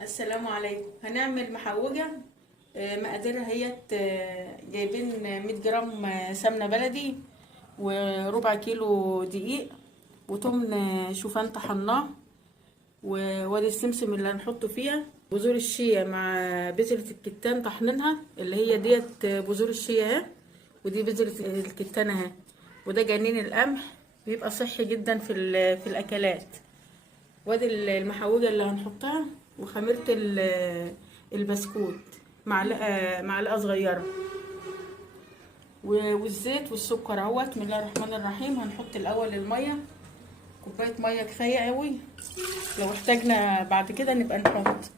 السلام عليكم. هنعمل محوجة. مقاديرها هي جايبين 100 جرام سمنة بلدي، وربع كيلو دقيق، وتمن شوفان طحناه، وادي السمسم اللي هنحطه فيها، بذور الشيا مع بذرة الكتان طحنينها، اللي هي ديت بذور الشيا اهي، ودي بذرة الكتان اهي، وده جنين القمح، بيبقى صحي جدا في الاكلات. وادي المحوجة اللي هنحطها، وخميرة البسكوت، معلقة صغيرة، والزيت والسكر اهوت. بسم الله الرحمن الرحيم. هنحط الاول المية، كوباية مية كفاية قوي، لو احتاجنا بعد كده نبقى نحط.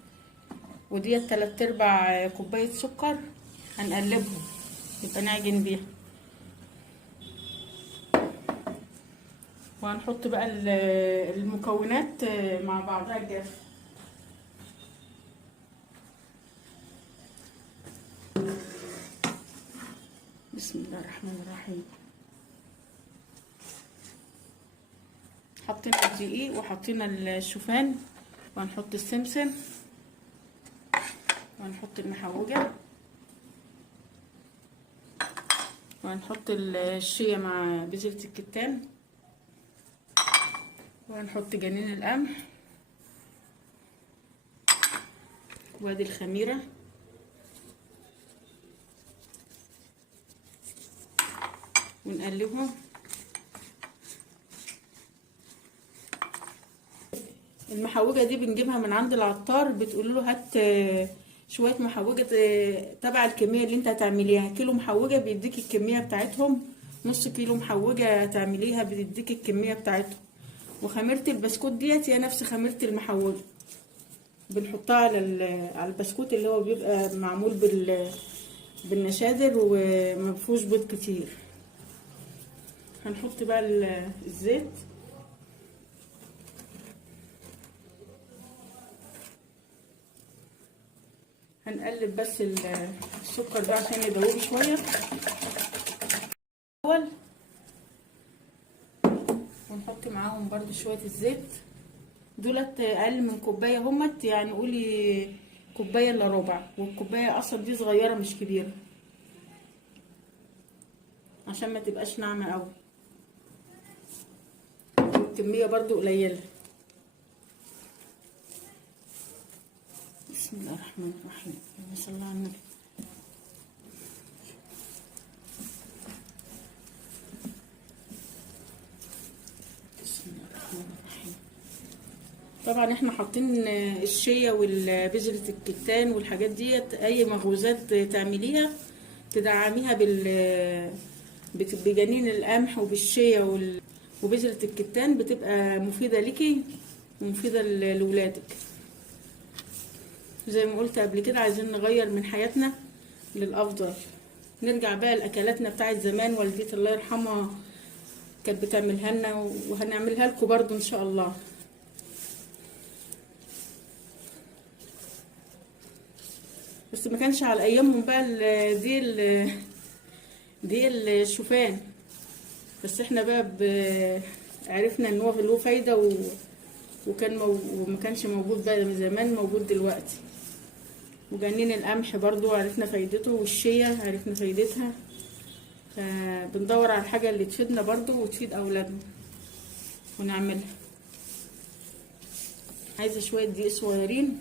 وديت 3/4 كوباية سكر، هنقلبهم نبقى نعجن بيها. وهنحط بقى المكونات مع بعضها الجاف. بسم الله الرحمن الرحيم. حطينا الدقيق وحطينا الشوفان، وهنحط السمسم، وهنحط المحوجة، وهنحط الشيا مع بذرة الكتان، وهنحط جنين القمح، وادي الخميرة، ونقلبهم. المحوجة دي بنجيبها من عند العطار، بتقول له هات شوية محوجة تبع الكمية اللي انت هتعمليها. كيلو محوجة بيديك الكمية بتاعتهم، نص كيلو محوجة تعمليها بتديك الكمية بتاعتهم. وخميرة البسكوت ديت هي نفس خميرة المحوجة، بنحطها على البسكوت اللي هو بيبقى معمول بالنشادر ومفهوش بيض كتير. هنحط بقى الزيت، هنقلب بس السكر ده عشان يدوب شويه اول، ونحط معاهم برضو شويه الزيت. دولت اقل من كوبايه همت، يعني قولي كوبايه الا ربع، والكوبايه اصلا دي صغيره مش كبيره، عشان ما تبقاش ناعمه قوي، والكميه برضو قليله. بسم الله الرحمن الرحيم. اللهم صل على النبي. بسم الله الرحمن الرحيم. طبعا احنا حاطين الشيا والبذرة الكتان والحاجات ديت، اي مخبوزات تعمليها تدعميها بجنين القمح وبالشيا وبذرة الكتان، بتبقى مفيدة ليكي ومفيدة لولادك. زي ما قلت قبل كده، عايزين نغير من حياتنا للأفضل، نرجع بقى لأكلاتنا بتاعت زمان. والدتي الله يرحمها كانت بتعملها لنا، وهنعملها لكم برضو إن شاء الله. بس ما كانش على أيامهم بقى دي الشوفان. بس احنا بقى عرفنا ان هو له فايدة، وما كانش موجود بقى من زمان، موجود دلوقتي. وجنين القمح برضو عرفنا فايدته، والشيا عرفنا فايدتها. فبندور على الحاجة اللي تفيدنا برضو وتفيد أولادنا ونعملها. عايزة شوية دقيق صغيرين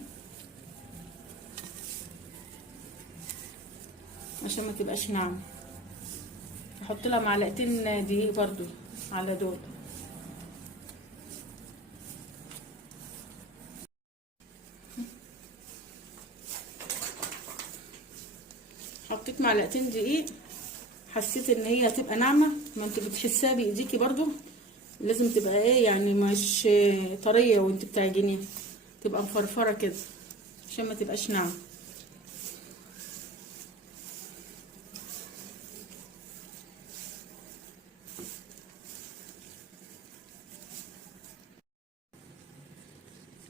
عشان ما تبقاش ناعمة. هحط لها معلقتين دقيق برضو على دول. حطيت معلقتين دقيق، حسيت ان هي هتبقى ناعمه. ما انت بتحسها بايديكي برضو، لازم تبقى ايه يعني، مش طريه وانت بتعجنيها، تبقى مفرفره كده عشان ما تبقاش ناعمه.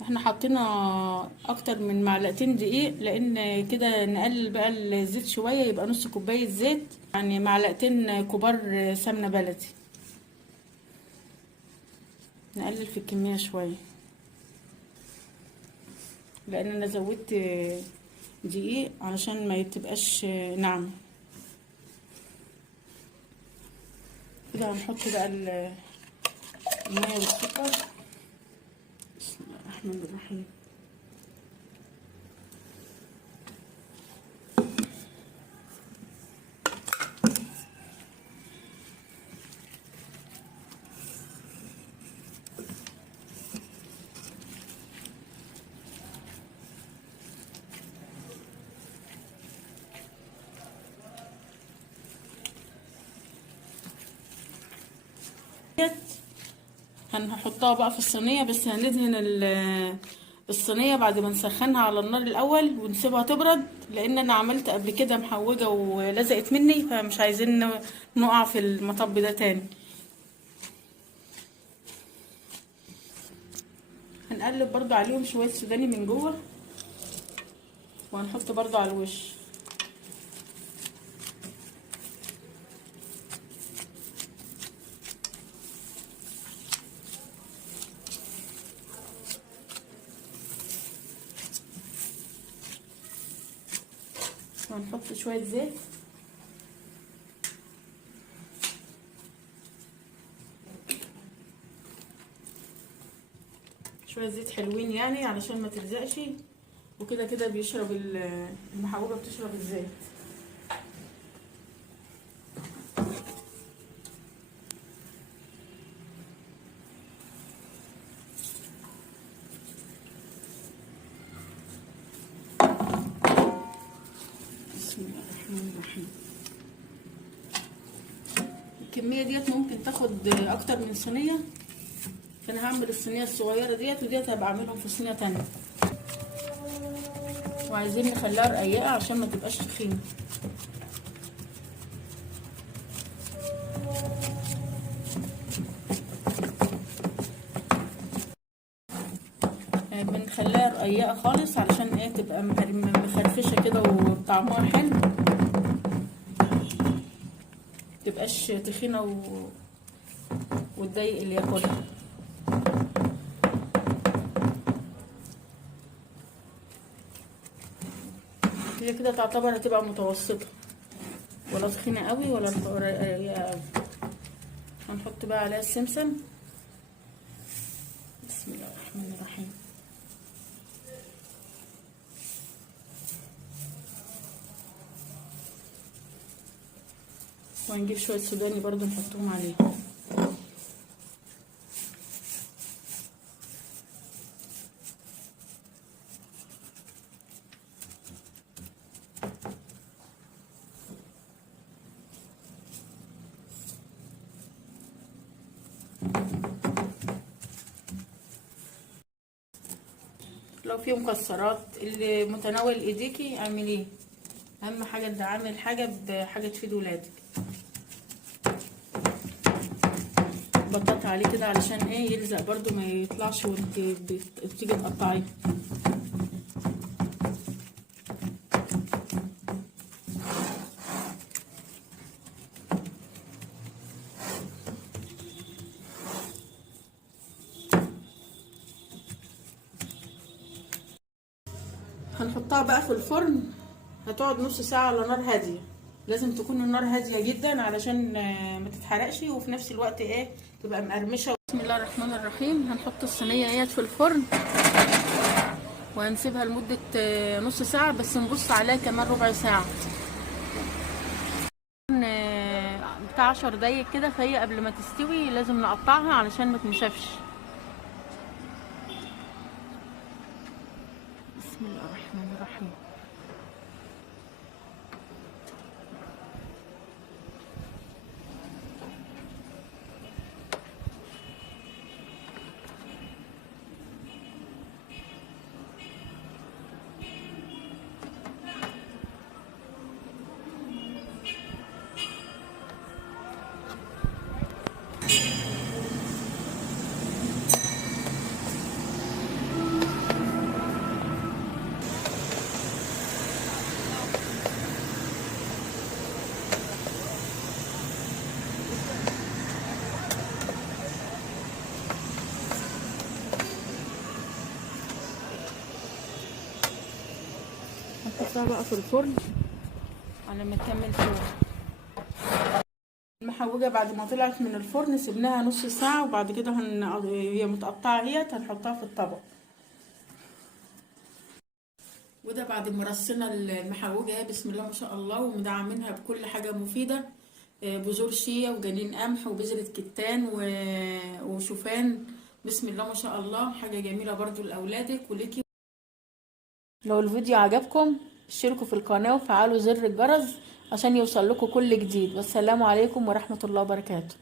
احنا حطينا اكتر من معلقتين دقيق، لان كده نقلل بقى الزيت شويه، يبقى نص كوبايه زيت، يعني معلقتين كبار سمنه بلدي. نقلل في الكميه شويه. لان انا زودت دقيق علشان ما تبقاش ناعمه. كده هنحط بقى الميه والسكر. بسم الله الرحمن الرحيم. هنحطها بقى في الصينيه، بس هندهن الصينيه بعد ما نسخنها على النار الاول ونسيبها تبرد، لان انا عملت قبل كده محوجه ولزقت مني، فمش عايزين نقع في المطب ده تاني. هنقلب برضو عليهم شويه سوداني من جوه، وهنحط برضو على الوش. وهنحط شويه زيت، شويه زيت حلوين يعني علشان ما تلزقش، وكده كده بيشرب المحوجه بتشرب الزيت. بسم الله الرحمن الرحيم. الكميه ديت ممكن تاخد اكتر من صينيه، فانا هعمل الصينيه الصغيره ديت، وديت هبقى اعملهم في صينيه تانية. وعايزين نخليها رقيقه عشان ما تبقاش تخينه. بنخليها رقيقه خالص علشان ايه تبقى مخرفشه كده وطعمها حلو، متبقاش تخينه وتضايق اللي ياكلها. هي كده تعتبر هتبقى متوسطه، ولا تخينه قوي ولا رقيقه قوي. هنحط بقى عليها السمسم. بسم الله الرحمن الرحيم. وهنجيب شويه سوداني برضو نحطهم عليه. لو في مكسرات اللي متناول ايديكي اعمليه، اهم حاجه انت عامل حاجه بحاجه تفيد ولادك. بططت عليه كده علشان ايه يلزق برضو ما يطلعش وانت بتيجي تقطعيه. هنحطها بقى في الفرن، هتقعد نص ساعة على نار هادية. لازم تكون النار هادية جدا علشان ما تتحرقش، وفي نفس الوقت ايه تبقى مقرمشة. بسم الله الرحمن الرحيم. هنحط الصينية اهيت في الفرن، وهنسيبها لمدة نص ساعة، بس نبص عليها كمان ربع ساعة، بتاع 10 دقايق كده. فهي قبل ما تستوي لازم نقطعها علشان ما تنشفش. بسم الله الرحمن الرحيم. هنحطها بقى في الفرن على ما تكمل سوا. المحوجة بعد ما طلعت من الفرن سيبناها نص ساعة، وبعد كده هي متقطعة اهيت هنحطها في الطبق. وده بعد ما رصينا المحوجة اهي بسم الله ما شاء الله، ومدعمينها بكل حاجة مفيدة، بذور شيا وجنين قمح وبذرة كتان وشوفان. بسم الله ما شاء الله، حاجة جميلة برضو لأولادك وليكي. لو الفيديو عجبكم اشتركوا في القناة وفعلوا زر الجرس عشان يوصل لكم كل جديد. والسلام عليكم ورحمة الله وبركاته.